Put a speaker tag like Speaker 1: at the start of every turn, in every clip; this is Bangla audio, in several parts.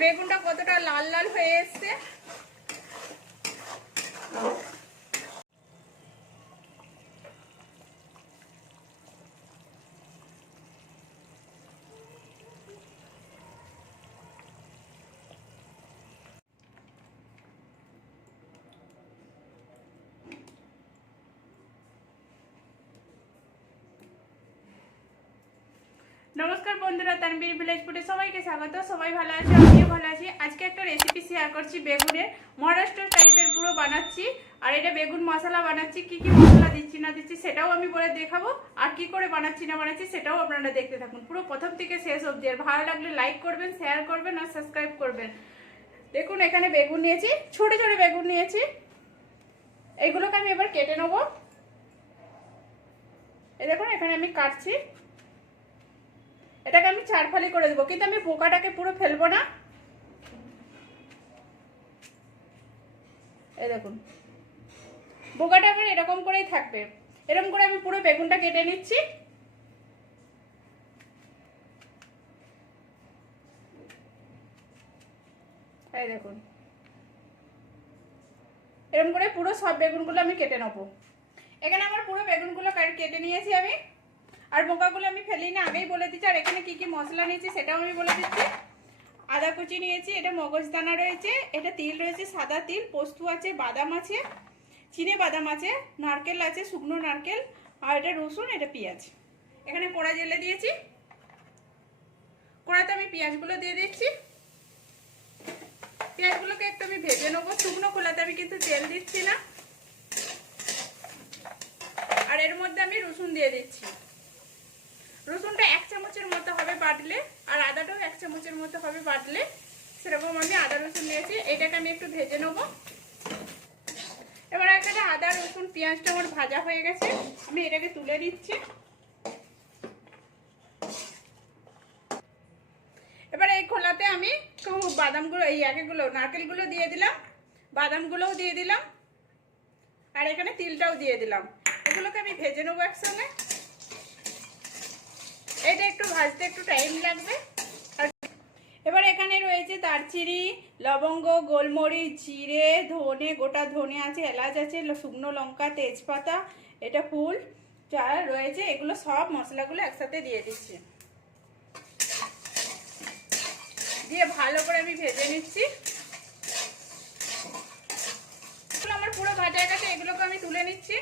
Speaker 1: বেগুনটা কতটা লাল লাল হয়ে এসছে? নমস্কার বন্ধুরা তানবীর ভিলেজ ফুডে সবাইকে স্বাগত। সবাই ভালো আছে? আমিও ভালো আছি। আজকে একটা রেসিপি শেয়ার করছি বেগুনের। মহারাষ্ট্র টাইপের পুরো বানাচ্ছি। আর এটা বেগুন মশলা বানাচ্ছি। কি কি মশলা দিচ্ছি, না দিচ্ছি, সেটাও আমি বলে দেখাবো। আর কি করে বানাচ্ছি, না বানাচ্ছি, সেটাও আপনারা দেখতে থাকুন। পুরো প্রথম থেকে শেষ অবধি। আর ভালো লাগলে লাইক করবেন শেয়ার করবেন আর সাবস্ক্রাইব করবেন। দেখুন, এখানে বেগুন নিয়েছি। ছোট ছোট বেগুন নিয়েছি। এইগুলোকে আমি এবার কেটে নেব। এই দেখুন, এখানে আমি কাটছি। এটাকে আমি চার ফালি করে দেবো, কিন্তু আমি পোকাটাকে পুরো ফেলব না। এই দেখুন বোকাটা আমার এরকম করেই থাকবে। এরকম করে আমি পুরো বেগুনটা কেটে নিচ্ছি। এই দেখুন, এরকম করে পুরো সব বেগুনগুলো আমি কেটে নেব। এখানে আমার পুরো বেগুনগুলো কেটে নিয়েছি আমি। আর বোকাগুলো আমি ফেলি না, আগেই বলে দিচ্ছি। আর এখানে কি কি মশলা নিয়েছি সেটাও আমি বলে দিচ্ছি। আদা কুচি নিয়েছি, এটা মগজদানা রয়েছে, এটা তিল রয়েছে, সাদা তিল, পোস্ত আছে, বাদাম আছে, চিনে বাদাম আছে, নারকেল আছে, শুকনো নারকেল, আর এটা রসুন, এটা পেঁয়াজ। এখানে কড়া জেলে দিয়েছি। কড়াতে আমি পেঁয়াজগুলো দিয়ে দিচ্ছি। পেঁয়াজগুলোকে একটু আমি ভেজে নেব। শুকনো খোলাতে আমি কিন্তু তেল দিচ্ছি না। আর এর মধ্যে আমি রসুন দিয়ে দিচ্ছি। রসুনটা এক চামচের মতো হবে বাটলে, আর আদাটাও এক চামচের মতো হবে বাটলে। সেরকম আমি আদা রসুন নিয়েছি, এটাকে আমি একটু ভেজে নেব। এবার এখানে আদা, রসুন, পেঁয়াজটা আমার ভাজা হয়ে গেছে, আমি এটাকে তুলে দিচ্ছি এবার এই খোলাতে আমি বাদামগুলো, এই একেগুলো নারকেলগুলো দিয়ে দিলাম, বাদামগুলোও দিয়ে দিলাম, আর এখানে তিলটাও দিয়ে দিলাম। এগুলোকে আমি ভেজে নেব একসঙ্গে। এটা একটু ভাজতে একটু টাইম লাগবে। এবার এখানে রয়েছে দারচিনি, লবঙ্গ, গোলমরিচ, জিরে, ধনে, গোটা ধনে আছে, এলাচ আছে শুকনো লঙ্কা, তেজপাতা, এটা ফুল। যা রয়েছে, এগুলো সব মশলাগুলো একসাথে দিয়ে দিচ্ছি। দিয়ে ভালো করে আমি ভেজে নিচ্ছি। আমার পুরো ভাজা গেছে এগুলোকে আমি তুলে নিচ্ছি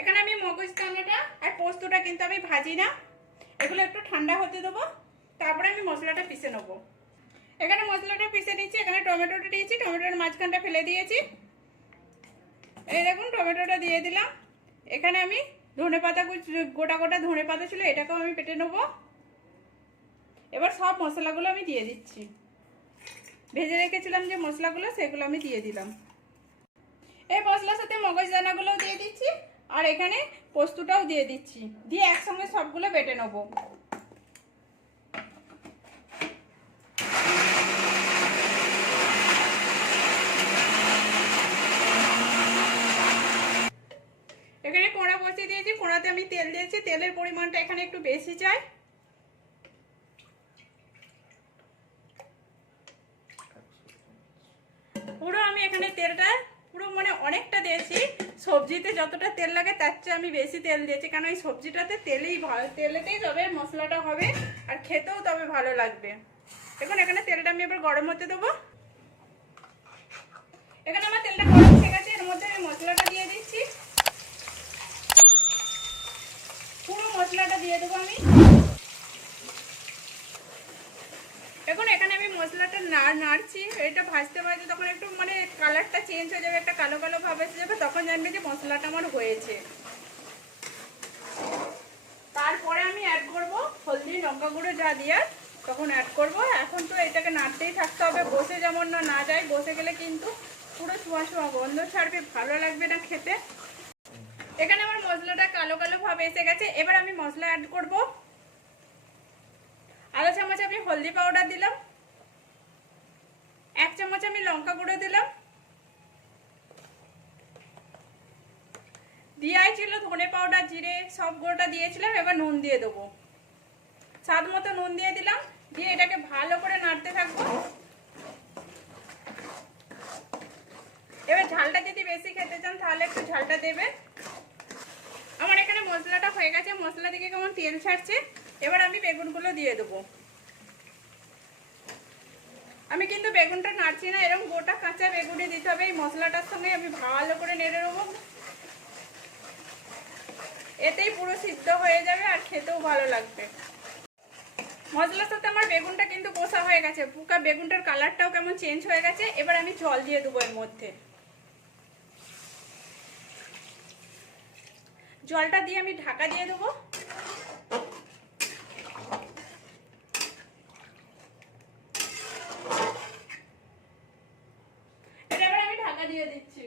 Speaker 1: এখানে আমি মগজ দানাটা আর পোস্তটা কিন্তু আমি ভাজি না। এগুলো একটু ঠান্ডা হতে দেবো। তারপরে আমি মশলাটা পিষে নেব। এখানে মশলাটা পিষে নিচ্ছি, এখানে টমেটোটা দিয়েছি, টমেটোর মাঝখানটা ফেলে দিয়েছি। এই দেখুন, টমেটোটা দিয়ে দিলাম। এখানে আমি ধনে পাতা গোটা গোটা ধনে পাতা ছিল, এটাকেও আমি পেটে নেব। এবার সব মশলাগুলো আমি দিয়ে দিচ্ছি। ভেজে রেখেছিলাম যে মশলাগুলো, সেগুলো আমি দিয়ে দিলাম। এই মশলার সাথে মগজ দানাগুলোও দিয়ে দিচ্ছি। আর এখানে পোস্তটাও দিয়ে দিচ্ছি। দিয়ে একসঙ্গে সবগুলো বেটে নেব। এখানে কোড়া বসিয়ে দিয়েছি, কোড়াতে আমি তেল দিয়েছি, তেলের পরিমাণটা এখানে একটু বেশি চাই। পুরো আমি এখানে তেলটা পুরো মানে অনেকটা দিয়েছি। সবজিতে যতটা তেল লাগে, তার চেয়ে আমি বেশি তেল দিয়েছি। কারণ এই সবজিটাতে তেলেই ভালো তেলেতেই তবে মশলাটা হবে আর খেতেও তবে ভালো লাগবে। দেখুন, এখানে তেলটা আমি এবার গরম হতে দেবো। এখানে আমার তেলটা গরম হয়ে গেছে, এর মধ্যে আমি মশলাটা দিয়ে দিচ্ছি। পুরো মশলাটা দিয়ে দেবো আমি এখন এখানে আমি মশলাটা নাড়ছি, এটা ভাজতে ভাজতে তখন একটু মানে কালারটা চেঞ্জ হয়ে যাবে, একটা কালো কালো ভাব এসে যাবে, তখন জানবে যে মশলাটা আমার হয়েছে। তারপরে আমি অ্যাড করব হলদি লঙ্কা গুঁড়ো যা দেওয়ার, তখন অ্যাড করব। এখন তো এটাকে নাড়তেই থাকতে হবে, বসে যেমন না না যায়, বসে গেলে কিন্তু পুরো ছোঁয়া ছোঁয়া গন্ধ ছাড়বে, ভালো লাগবে না খেতে। এখানে আমার মশলাটা কালো কালো ভাবে এসে গেছে, এবার আমি মশলা অ্যাড করব। আধা চামচ আমি হলদি পাউডার দিলাম। এক চামচ আমি লঙ্কা গুঁড়ো দিলাম। দিয়ে ছিল ধনে পাউডার, জিরে, সব গোটা দিয়েছিলাম, এবার নুন দিয়ে দেবো। স্বাদ মতো নুন দিয়ে দিলাম, দিয়ে এটাকে ভালো করে নাড়তে থাকব। এবার ঝালটা যদি বেশি খেতে চান, তাহলে একটু ঝালটা দেবেন। আমার এখানে মশলাটা হয়ে গেছে, মশলা থেকে কেমন তেল ছাড়ছে, এবার আমি বেগুনগুলো দিয়ে দেবো। আমি কিন্তু বেগুনটা নাড়ছি না, এরকম গোটা কাঁচা বেগুনে দিতে হবে, এই মশলাটার সঙ্গে আমি ভালো করে নেড়ে নেব। এতেই পুরো সিদ্ধ হয়ে যাবে আর খেতেও ভালো লাগবে। মশলার সাথে আমার বেগুনটা কিন্তু কষা হয়ে গেছে। পুকা বেগুনটার কালারটাও কেমন চেঞ্জ হয়ে গেছে, এবার আমি জল দিয়ে দেবো এর মধ্যে। জলটা দিয়ে আমি ঢাকা দিয়ে দেবো এটা এবার আমি ঢাকা দিয়ে দিচ্ছি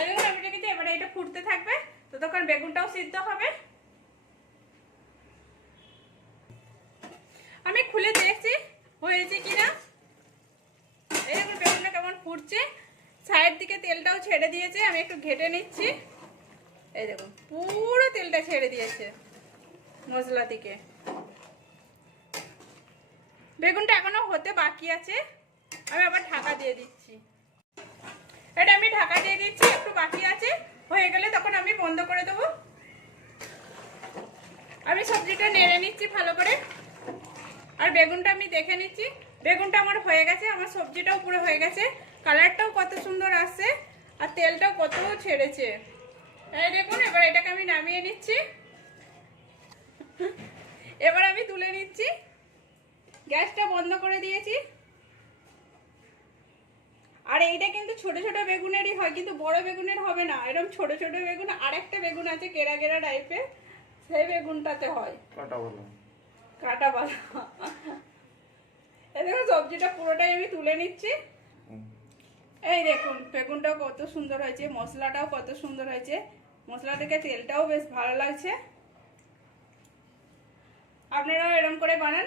Speaker 1: এই দেখুন আমি কিন্তু এবারে এটা ফুটতে থাকবে ততক্ষণ বেগুনটাও সিদ্ধ হবে। আমি খুলে দেখছি, হয়েছে কিনা। দেখুন, বেগুনটা কেমন ফুটছে। সাইড দিকে তেলটাও ছেড়ে দিয়েছে, আমি একটু ঘেটে নিচ্ছি। এই দেখুন, পুরো তেলটা ছেড়ে দিয়েছে মশলা থেকে বেগুনটা এখনও হতে বাকি আছে। আমি আবার ঢাকা দিয়ে দিচ্ছি। এটা আমি ঢাকা দিয়ে দিচ্ছি, একটু বাকি আছে হয়ে গেলে তখন আমি বন্ধ করে দেবো আমি সবজিটা নেড়ে নিচ্ছি ভালো করে। আর বেগুনটা আমি দেখে নিচ্ছি। বেগুনটা আমার হয়ে গেছে, আমার সবজিটাও পুরো হয়ে গেছে। কালারটাও কত সুন্দর আসছে, আর তেলটাও কত ছেড়েছে। এই দেখুন, এবার এটাকে আমি নামিয়ে নিচ্ছি। এবার আমি তুলে নিচ্ছি। গ্যাসটা বন্ধ করে দিয়েছি। আর এইটা কিন্তু ছোট ছোট বেগুনেরই হয়, কিন্তু বড় বেগুনের হবে না। এরকম ছোট ছোট বেগুন, আরেকটা বেগুন আছে কেরা কেরা টাইপের সেই বেগুনটাতে হয়।
Speaker 2: কাটা বলো
Speaker 1: কাটা বালা এই দেখুন সবজিটা পুরোটাই আমি তুলে নিচ্ছি। এই দেখুন বেগুনটাও কত সুন্দর হয়েছে মশলাটাও কত সুন্দর হয়েছে। মশলা থেকে তেলটাও বেশ ভালো লাগছে। আপনারাও এরম করে বানান।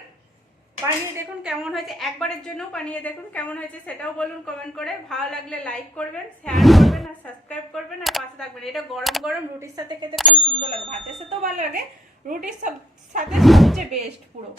Speaker 1: বানিয়ে দেখুন কেমন হয়েছে, একবারের জন্য বানিয়ে দেখুন কেমন হয়েছে, সেটাও বলুন কমেন্ট করে। ভালো লাগলে লাইক করবেন শেয়ার করবেন আর সাবস্ক্রাইব করবেন আর পাশে থাকবেন। এটা গরম গরম রুটির সাথে খেতে খুব সুন্দর লাগে, ভাতের সাথেও ভালো লাগে, রুটির সাথে সবচেয়ে বেস্ট পুরো।